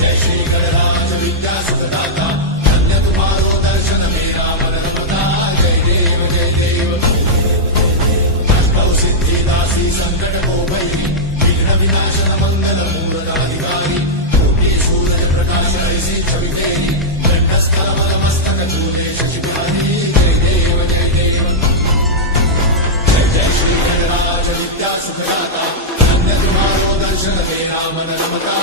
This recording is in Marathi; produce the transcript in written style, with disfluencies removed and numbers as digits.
जय श्री गणराज विद्या सुखदाता, धन्य तुम्हारो दर्शन मेरा मन रमता। जय देव अष्टौ सिद्धिदासी संकट को भैरी, विघ्न विनाशन मंगल मूलनाधिकारी, कोटि सूरज प्रकाश ऐसी छवि तेरी, कंठस्थल मस्तक चूले शशिधारी। जय देव जय श्री गणराज विद्या सुखदाता, धन्य तुम्हारो दर्शन मेरा मन रमता।